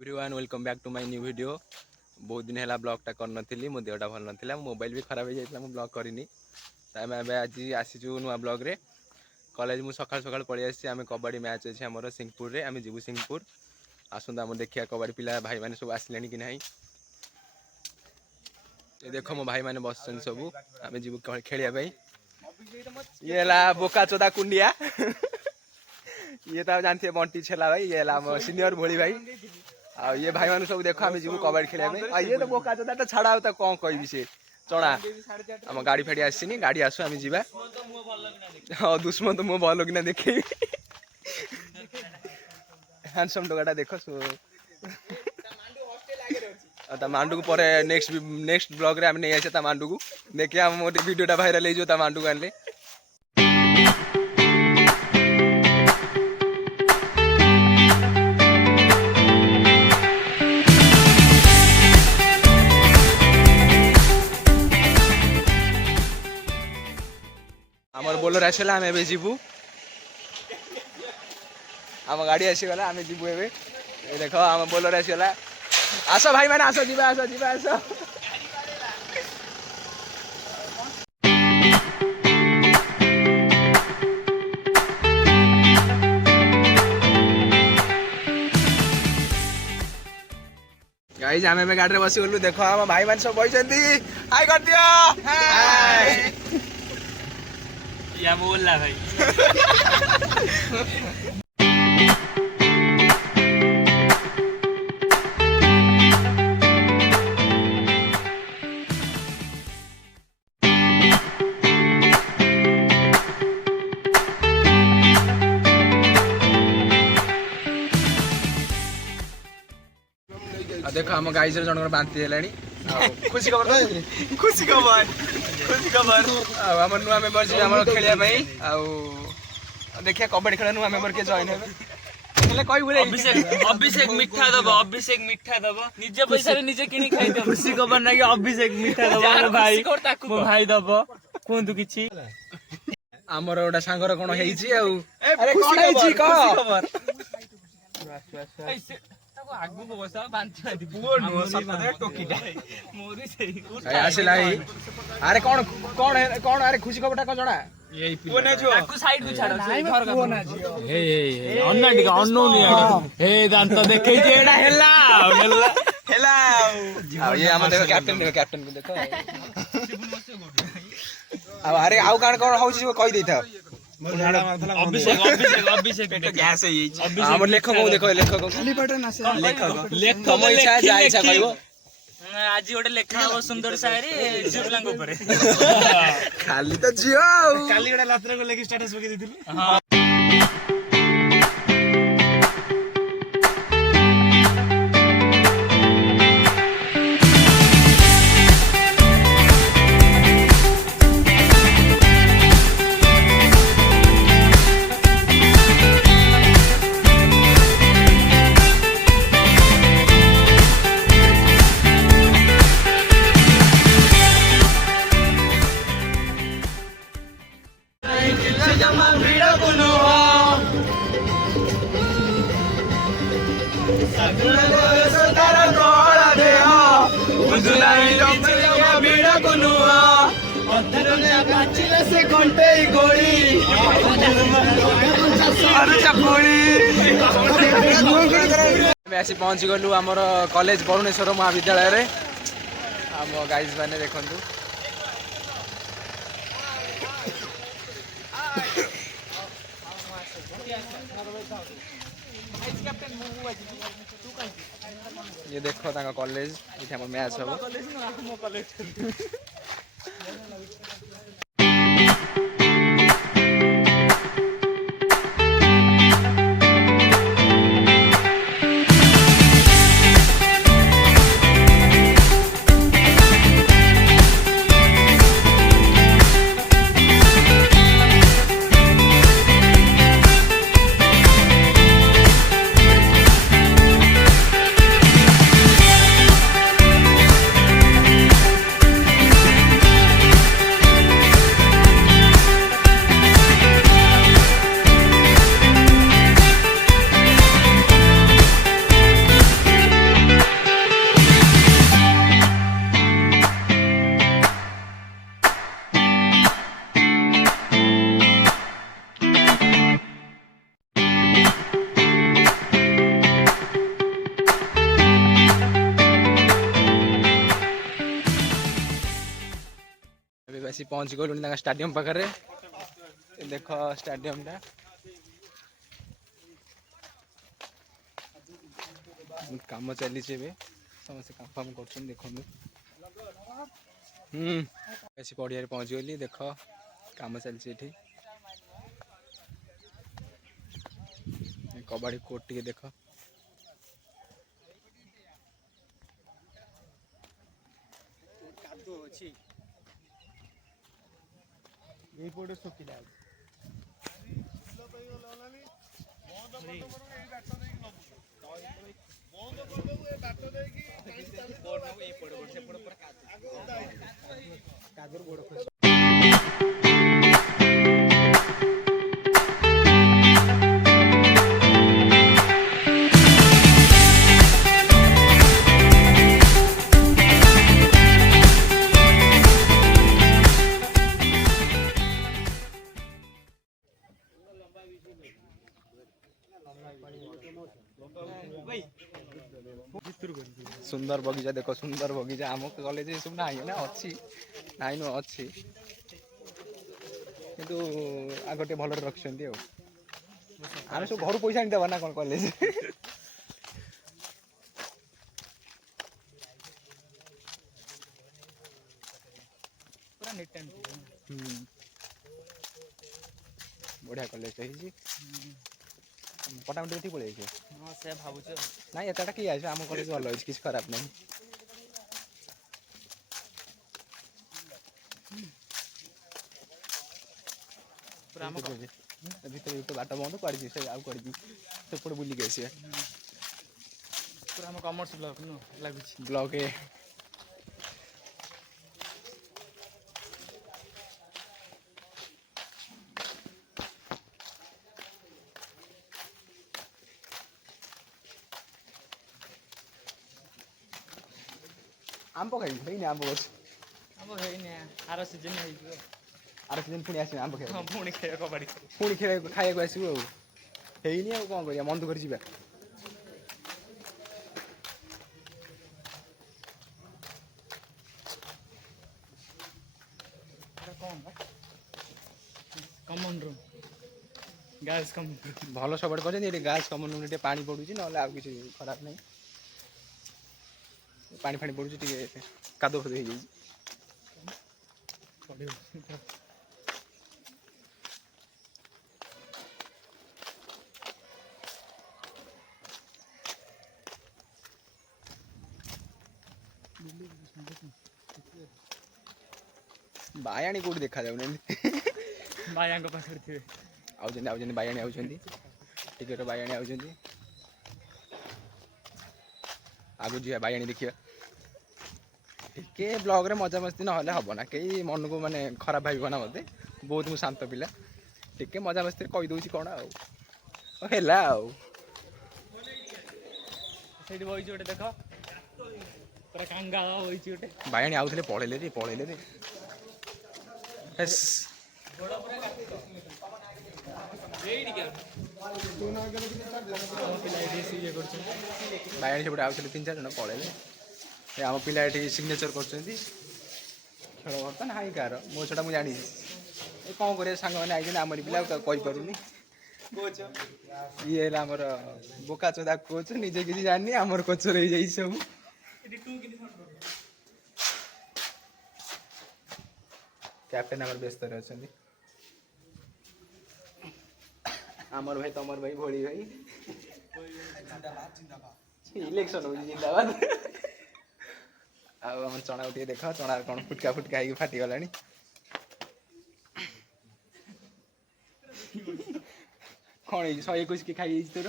Everyone welcome back to my new video. बहुत दिन है ब्लॉगटा कर मो देहटा भल ना मोबाइल भी खराब हो जाता मुझे ब्लॉग करनी आम आज आसीचु नुआ ब्लॉग रे कॉलेज मु सकाल सकाल पलि आसी आम कबड्डी मैच अच्छे आम सिंहपुर रे आम जीवु सिंहपुर आसंता आम देखिया कबड्डी पिला भाई मैंने सब आसले कि ना ये देख मो भाई मैंने बस सब आम जीवु खेलिया ये बोका चोदा कुंडिया ये तो जानते बंटी छेला भाई ये सीनियर भोली भाई आ ये भाई मान सब देखो आम जीव कबड्डी खेलिया ये तो बोका चोदा तो छाड़ा तो कौन कह से चना आम गाड़ी फाड़ी आसनी गाड़ी आसु आम जा हाँ दुश्मन तो मो भल कि देखे हैंडसम टोकाटा देख मांडू को पर नेक्स्ट ब्लॉग रे आम नहीं आसे मांडू को देखिए आम वीडियोटा भाइराल हो मांडू को आनले आमर बोलर आसला आम ए जीवु आम गाड़ी आसीगला आम जीवु ए देख आम बोलर आसीगला आस भाई मैंने आस जीवा आस जीवा आस गाइस आम ए गाड़ी बसी गलु देख आम भाई मैंने सब बइछंती हाय कर दियो हाय या बोलला भाई देखो आम गाई जन बांति है खुशी खबर खुशी खबर खुशी खबर आम नुआ मेम्बर जी आम खेलिया देखिए कबड्डी खेल नुआ मेम्बर के जॉइन हेले अभिषेक मिठा दब अभिषेक मिठा दब निजे पैसा रे निजे किनी खाइ दब खुशी खबर ना कि अभिषेक मिठा दब मो भाई दब कोंतु किछि आमर गोटा सांगर कोन हेइछि अरे कोन हेइछि क आगु को बसा बांति बांति पुओ नो सपदे टोकीटा मोरी सही आसिला अरे कौन कौन है कौन अरे खुशी खबरटा को जणा यही पुओ ना जो ताकू साइड को छाड़ घर का पुओ ना जियो हे हे अन्ना टिका अन्नोनी हे दांत देखै जे एडा हेला हेला ये हम देखो कैप्टन को देखो अब अरे आउ कान कोन होछि जो कहि देथा अभिषेक अभिषेक अभिषेक गैस है हमर लेखक को देखो लेखक खाली बटन आसे लेखक तम इच्छा जा इच्छा कहबो आज गोटे लेखा हो सुंदर शायरी जुबलांग ऊपर खाली तो जियो काली गोटे लात्र को लेके स्टेटस पके दिथिलु हां आसी पहुंची गलु आमर कॉलेज वरुणेश्वर महाविद्यालय रे आम गाइज माने देखंतु ये देखो ताका कॉलेज इथे हम मैच हो पहुँच गलुଣି स्टाडियम पाखे देख स्टाडियम टा काम चली समस्त काम फाम कर देखो पड़िया पहुँच गली देख काम चलती कबाड़ी कोर्ट टे देख सुखिला सुंदर बगीचा देखो सुंदर बगीचा आम कॉलेज सब ना ना अच्छी नाई नु अच्छी किंतु आग टे भल रखिछंती आम सब घर पैसा नहीं देवा ना कौन कॉलेज बढ़िया कॉलेज पटामटी ठीक पड़े हाँ से भावुँ ना एतटा किए आस आम कॉलेज भल अच्छे किसी खराब नहीं भर बाट बंद कड़ी से आउ कड़ी सेपटे बुलिक आस पूरा कमर्स ब्लॉक लगुच ब्लॉक आंब खाई आंब गछ आंब आर सीजन आर सीजन पुणी आस आंब खाई पुणी खाया कबाड़ी पुणी खाया आसबू आईनी आ कौन कर मन दुख जा कमन रूम गार्ल्स कमन भल सब कर गार्ल्स कमन रूम पानी पड़ू ना आ कि खराब नहीं पानी फाणी पड़ू कादो फद हो बायाणी कौट देखा जाऊन बाया पाखे थे आउन बायाणी आउंट टिकेट बायाणी आउंट आगु जी बायाणी देखिए टे ब्लॉग रे मजा मस्ती ना हम ना कई मन को माने खराब भाव ना मत बहुत मुझे शांत पिला टे मजा मस्ती कहीदे कौन आला गोटे देख पूरा कांगा गोटे बायाणी आउे पलैले पलैले बायाणी से आउे 3-4 जन पलैले आम पिला सिग्नेचर कर खेल बर्तमान हाई कार मो छा मुझे जानी कौन कर सांग मैंने आई आमरी पिला कहीपरूनी ये आमर बोका चोदा कोच निजे किसी जानी आमर कोच रही जाई सब कैप्टेन आमर व्यस्त अच्छा आमर भाई तमर भाई भोली भाई इलेक्शन हो जिंदाबाद आम चना उठे देख चना कौन फुटका फुटका हो फाटी गला कौन 121 की खाई तोर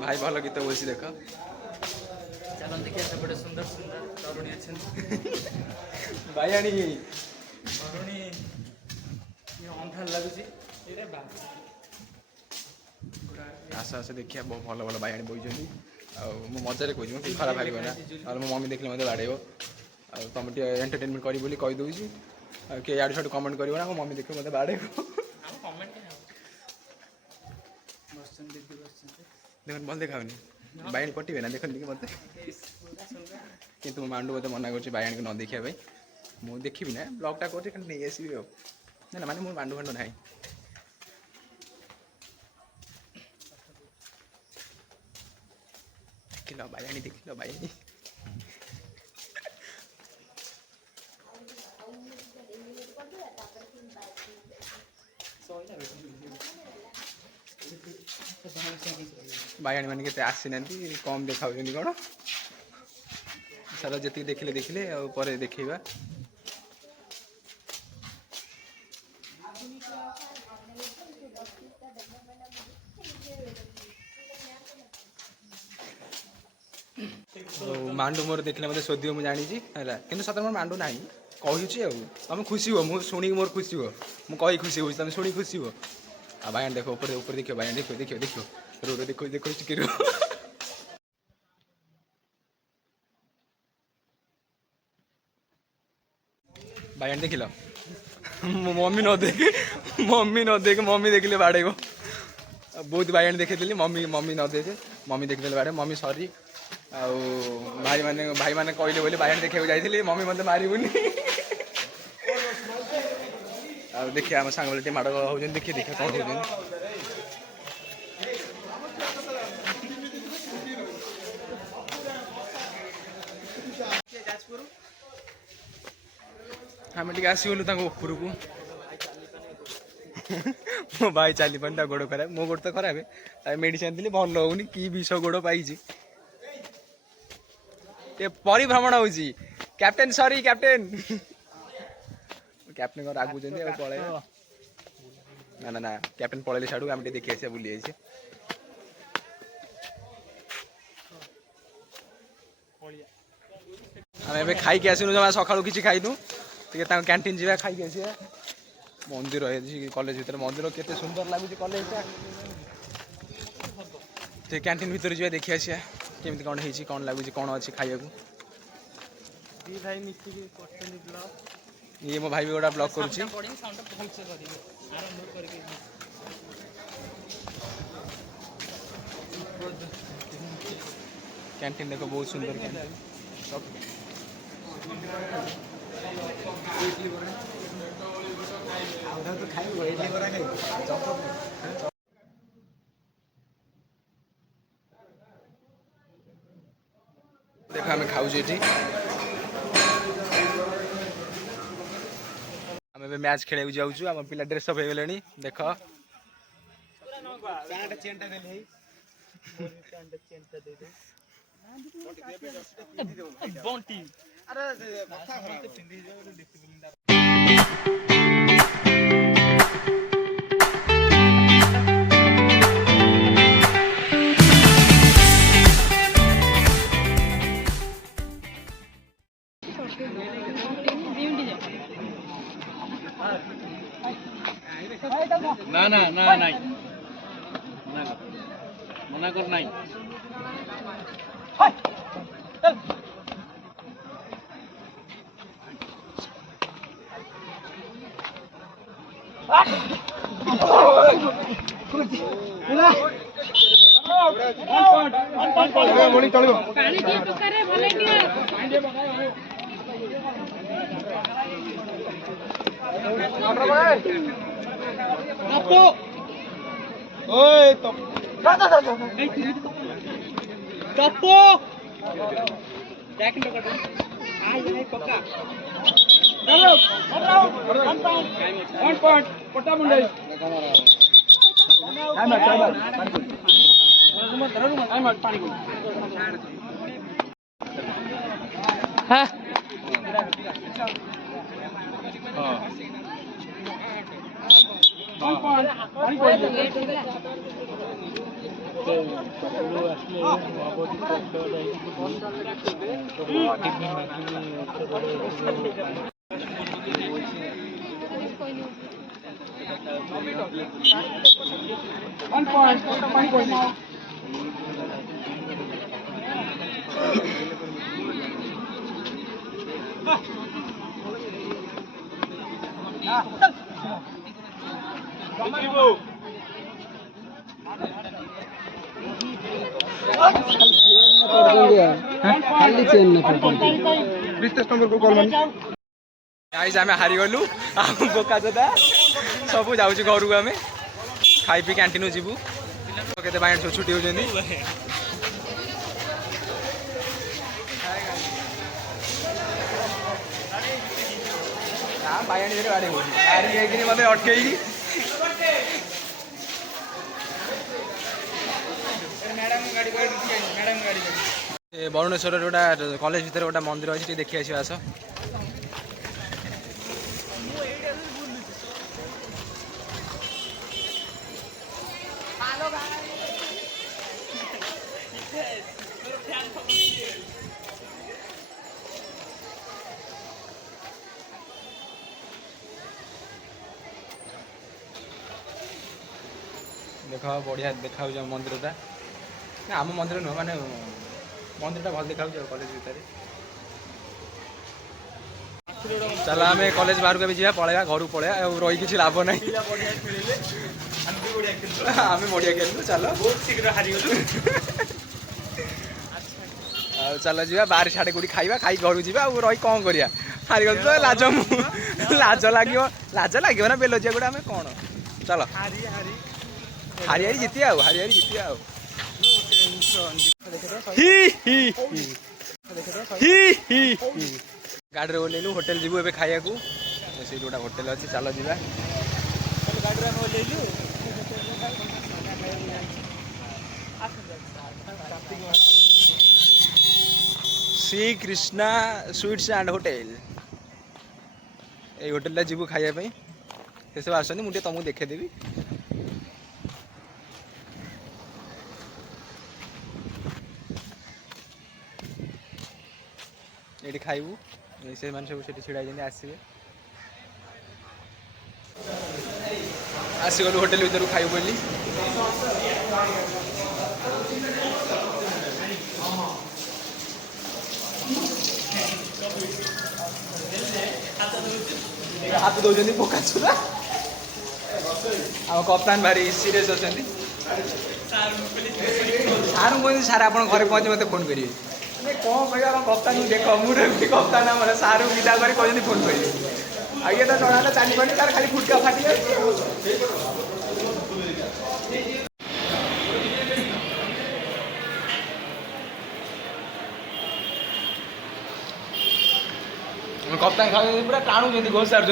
भाई भल गीत बसी देख चलन देखिए सेपटे सुंदर सुंदर तरुणी अच्छा बायाणी तरुणी अंधार लगुच आस आस देखिए भल भल बायाणी बोई मजा कह खराब भाव ना मम्मी देखने मत बाड़े तुम एंटरटेनमेंट करी बोली कही दूची किए यार छुट कमेंट कर ना मम्मी देख मत बाड़े देख भल देखाऊनी बाइण पटे ना देखनी कि मत कि मांडू मत मना कर बाइण को न देखा मुझे देखी ना ब्लगटा कर नहीं आसबि ना माने मोर मांडू फांडू ना देख लो बाइणी देख लो बाइणी बाइणी मैंने के आसी ना कम देखा कौन सारा जी देखिले देखिले पर देखा मांडू मोर देखने मत शोध मुझे जानी है कि सत मोर मांडू ना कहूँ तुम खुशी हो मुझे शुणी मोर खुशी हो मुझे खुशी हो तुम शुणी खुशी हो आ बाइण देखो ऊपर ऊपर देखो बाइण देखो देखो देखो रो रो देखो देखो चिके रो बाइण देख लो मम्मी न देख मम्मी देखिले बाड़े बहुत बाइण देखी मम्मी मम्मी न देखे मम्मी देखिले बाड़े मम्मी सॉरी भाई मैंने कहले बोले बाइण देखा जाइए मम्मी मत मारूनी देखिए आम सांग बोले माड़ हो देखिए देखिए कौन हो आम टे आसगलु ऊपर को मो भाई चली पानी गोड़ खराब मो गोड़ तो खराब मेडिसिन देली भल होनी कि विष गोड़ पाई परिभ्रमण हो कैप्टेन सॉरी कैप्टेन कैप्टेन रागुच पड़े ना ना ना कैप्टेन पड़े साड़ू आम देखी आस बुली आम ए खाई आसनु जमा सका कि खाइनु कैंटीन जा खाई आस मंदिर कॉलेज भर मंदिर केते सुंदर लगुच कॉलेज कैंटीन भीतर जा देखी आसिया केमती कौन है कौन लगुच कौन अच्छी खाया ये मो भाई भी गोटा ब्लॉग करुच्ची कैंटीन देखो बहुत सुंदर कैंटीन देखो आम खाऊ आम मैच खेल जाऊँ आम पिला ड्रेसअप हो गले देख ना ना ना नहीं मना कर नहीं गाइस आमे हारी गलु आ बोका चोदा सब जाउछु घर को आमे खाई पी कैंटीन जीवु केते बाइंड सब छुट्टी होजनी हां बाइंड रे गाड़ी हो गाड़ी एकनी मते अटकेई मैडम गाड़ी बरुणेश्वर गोटा कॉलेज भीतर गोटा मंदिर अच्छी देखी आस आस देख बढ़िया देखा मंदिरटा ना आम मंदिर नुह माने मंदिरटा भल देखा कॉलेज भीतर चल आम कॉलेज बाहर को भी जा पलैया घर पलैया रही किसी लाभ ना आम बढ़िया खेलु चल बहुत शीघ्र हारीगलु चल जा बाहर साढ़े कौटी खाଇବା खाई घर जा रही कौन करिया हारीगलु तो लाज लाज लगे ना बेलजिया गुड़ा आम कौन चल हारी जीती हारी जीती गाड़ी ओल्लू होटेल जीवु ए खाया से गोटा होटेल अच्छी चल जा Shri Krishna sweets and hotel ये होटेल जीवु खायापी से सब आसती मुझे तुमको देखेदेवी ये खाइबू से सब छिड़ा आसवे आसीगलु होटेल भर खाइबू बोली हाथ दौरान पोका छुरा आम कप्तान भारी सीरीयस अच्छा सार कहते सार आप घर पहुँचे मत फोन करेंगे कौन कह कप्तान देख मुझे कप्तान आम सार विदा कर फोन करेंगे आगे तो जना चली पानी तार खाली फुटका फाटी कप्तान खा पूरा टाणु घोषार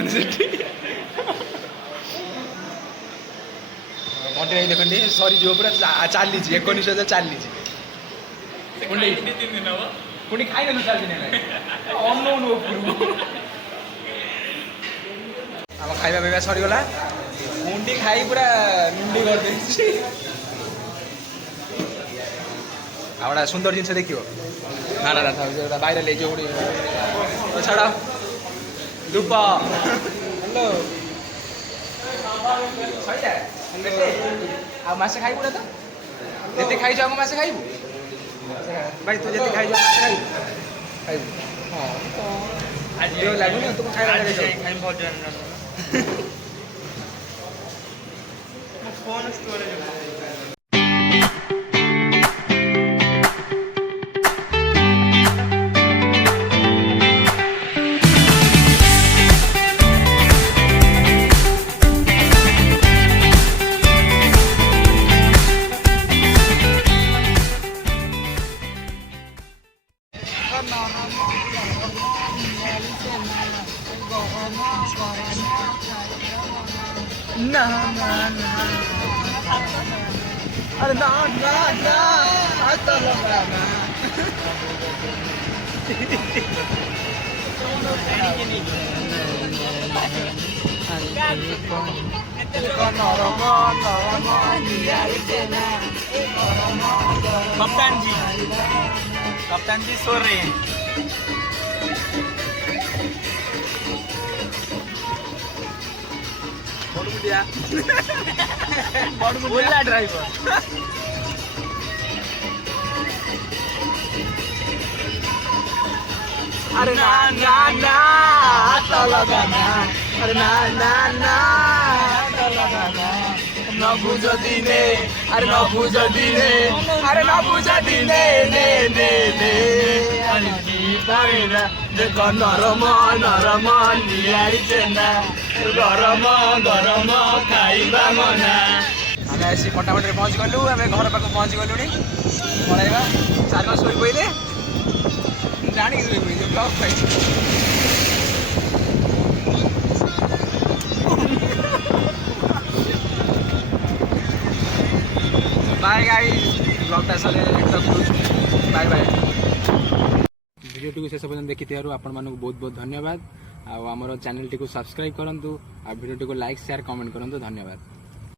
मंटी भाई देखते सरी जो पूरा चली 19,000 चली पुणी खाई ना 4 दिन आम खाଇବା पिवा सरीगला मुंडी खाई पूरा मुंडी कर गोटा सुंदर जिन देख ना ना ना बाहर ले गोटे छाड़ धूप हेलो आसे खाई तो जिते खाई आम मसे खाइबू भाई तू जिते खाई हाँ लगुन तुम खाई फोन स्टोरेज ना ना ना अरे ना ना ना आता लगा ना कप्तान जी सो रहे हैं बोला ड्राइवर अरे ना ना ना आता लगाना अरे ना ना ना आता लगाना न बुझ दिने अरे न बुझ दिने अरे न बुझ दिने ने ने ने देख नरम नरम नियारी चेना गरम गरम खाइबा मना ଆମେ ଆସି ପଟାପଟିରେ ପହଞ୍ଚି ଗଲୁ ଆମେ ଘର ପାଖକୁ ପହଞ୍ଚି ଗଲୁଣି ପଳାଇବା ସାର୍ କ'ଣ ଶୋଇ ପଇଲେ ଜାଣିକି ଶୋଇ ପଇଲେ ବ୍ଲକ୍ ପାଇଛି बाय गाइस ब्लॉगटा सारे बाय बाय वीडियो टी शेष पर्यटन देखी आपण मानक बहुत बहुत धन्यवाद आमर चैनल टी सब्सक्राइब करूँ आ वीडियो टी लाइक शेयर कमेंट करूँ धन्यवाद।